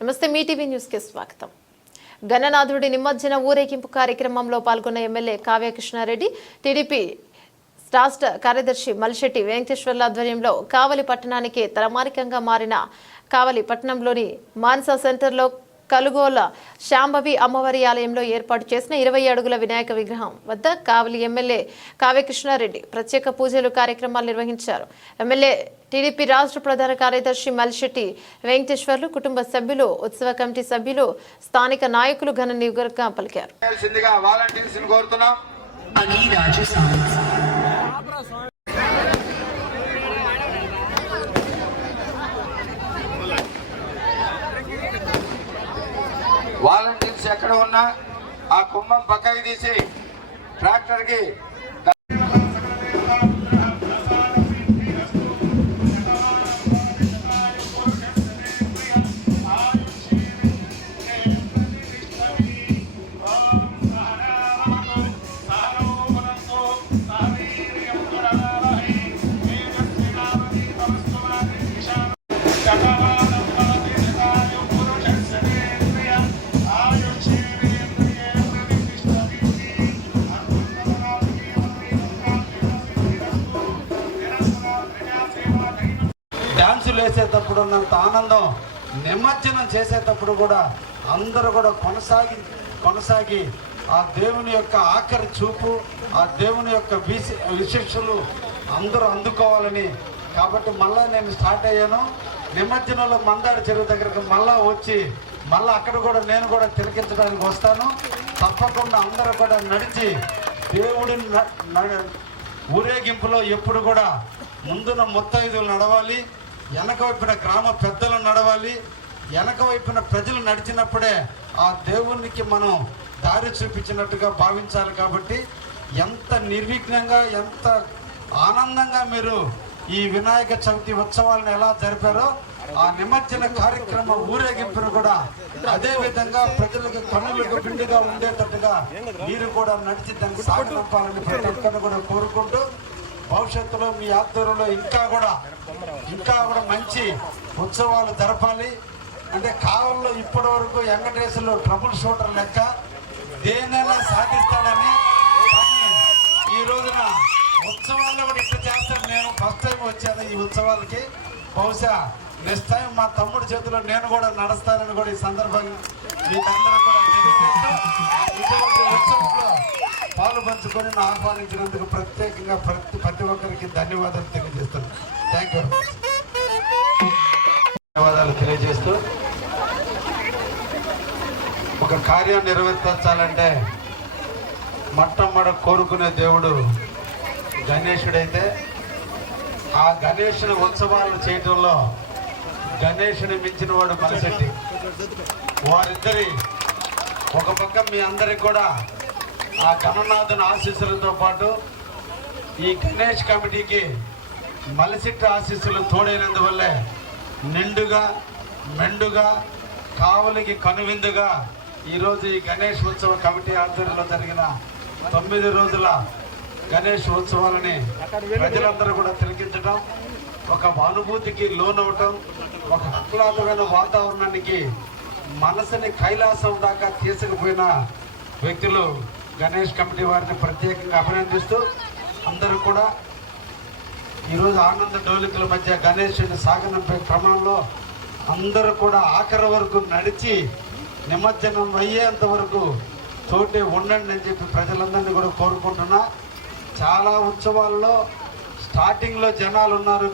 నమస్తే మీ TV news కి స్వాగతం. గణనాథుడి నిమజ్జన ఊరేగింపు కార్యక్రమంలో పాల్గొన్న ఎమ్మెల్యే కావ్య కృష్ణారెడ్డి, టీడీపీ రాష్ట్ర కార్యదర్శి మల్శెట్టి వెంకటేశ్వర్ల ఆధ్వర్యంలో కావలి పట్టణానికి తలమానికంగా మారిన కావలి పట్టణంలోని మాన్సా సెంటర్లో కలుగోల శాంభవి అమ్మవారి ఆలయంలో ఏర్పాటు చేసిన 20 అడుగుల వినాయక విగ్రహం వద్ద కావలి ఎమ్మెల్యే కావ్య కృష్ణారెడ్డి ప్రత్యేక పూజలు కార్యక్రమాలు నిర్వహించారు. ఎమ్మెల్యే టీడీపీ రాష్ట్ర ప్రధాన కార్యదర్శి మల్శెట్టి వెంకటేశ్వర్లు, కుటుంబ సభ్యులు, ఉత్సవ కమిటీ సభ్యులు, స్థానిక నాయకులు ఘన నివాళులు పలికారు. వాలంటీర్స్ ఎక్కడ ఉన్నా ఆ కుంభం పక్కకి తీసి ట్రాక్టర్కి డాన్సులు వేసేటప్పుడు ఉన్నంత ఆనందం నిమజ్జనం చేసేటప్పుడు కూడా అందరూ కూడా కొనసాగి ఆ దేవుని యొక్క ఆఖరి చూపు, ఆ దేవుని యొక్క విశిక్షలు అందరూ అందుకోవాలని. కాబట్టి మళ్ళీ నేను స్టార్ట్ అయ్యాను. నిమజ్జనంలో మందాడి చెరువు దగ్గరకు వచ్చి అక్కడ కూడా నేను కూడా తిలకించడానికి వస్తాను. తప్పకుండా అందరూ కూడా నడిచి దేవుడి ఊరేగింపులో ఎప్పుడు కూడా ముందున ముత్తైదులు నడవాలి, వెనక వైపున గ్రామ పెద్దలు నడవాలి. వెనక వైపున ప్రజలు నడిచినప్పుడే ఆ దేవునికి మనం దారి చూపించినట్టుగా భావించాలి. కాబట్టి ఎంత నిర్విఘ్నంగా, ఎంత ఆనందంగా మీరు ఈ వినాయక చవితి ఉత్సవాలను ఎలా జరిపారో ఆ నిమజ్జన కార్యక్రమ ఊరేగింపును కూడా అదే విధంగా ప్రజలకు కన్నులకు పిండిగా ఉండేటట్టుగా మీరు కూడా నడిచి దాన్ని సాగనంపాలని ప్రతి ఒక్కరిని కూడా కోరుకుంటూ, భవిష్యత్తులో మీ ఆధ్వర్యంలో ఇంకా కూడా మంచి ఉత్సవాలు జరపాలి. అంటే కావల్లో ఇప్పటి వరకు వెంకటేశ్వర్లు ట్రబుల్ షూటర్ లెక్క దేనైనా సాధిస్తాడని, ఈ రోజున ఉత్సవాల్లో కూడా ఇట్లా చేస్తాను. నేను ఫస్ట్ టైం వచ్చాను ఈ ఉత్సవాలకి. బహుశా నెక్స్ట్ టైం మా తమ్ముడి చేతిలో నేను కూడా నడుస్తానని కూడా ఈ సందర్భంగా మీకందరూ కూడా తెలియజేస్తూ, ఇటువంటి ఉత్సవంలో పాలు పంచుకొని ఆహ్వానించినందుకు ప్రత్యేకంగా ప్రతి ఒక్కరికి ధన్యవాదాలు తెలియజేస్తున్నాను. Thank you. ధన్యవాదాలు తెలియజేస్తూ, ఒక కార్యాన్ని నిర్వర్తించాలంటే మొట్టమొదట కోరుకునే దేవుడు గణేశుడైతే, ఆ గణేశుని ఉత్సవాలను చేయటంలో గణేశుని మించిన వాడు మల్శెట్టి. వారిద్దరి ఒక పక్క మీ అందరికి కూడా ఆ గణనాథుని ఆశీస్సులతో పాటు ఈ గణేష్ కమిటీకి మల్శెట్టి ఆశీస్సులు తోడైనందువల్లే నిండుగా మెండుగా కావలికి కనువిందుగా ఈరోజు ఈ గణేష్ ఉత్సవ కమిటీ ఆధ్వర్యంలో జరిగిన 9 రోజుల గణేష్ ఉత్సవాలని ప్రజలందరూ కూడా తిలకించడం, ఒక అనుభూతికి లోనవటం, ఒక ఆహ్లాదమైన వాతావరణానికి మనసుని కైలాసం దాకా తీసుకుపోయిన వ్యక్తులు గణేష్ కమిటీ వారిని ప్రత్యేకంగా అభినందిస్తూ, అందరూ కూడా ఈరోజు ఆనంద డోలికల మధ్య గణేశుని సాగనంపే క్రమంలో అందరూ కూడా ఆఖరి వరకు నడిచి నిమజ్జనం అయ్యేంత వరకు తోటి ఉండండి అని చెప్పి ప్రజలందరినీ కూడా కోరుకుంటున్నా. చాలా ఉత్సవాల్లో స్టార్టింగ్లో జనాలు ఉన్నారు,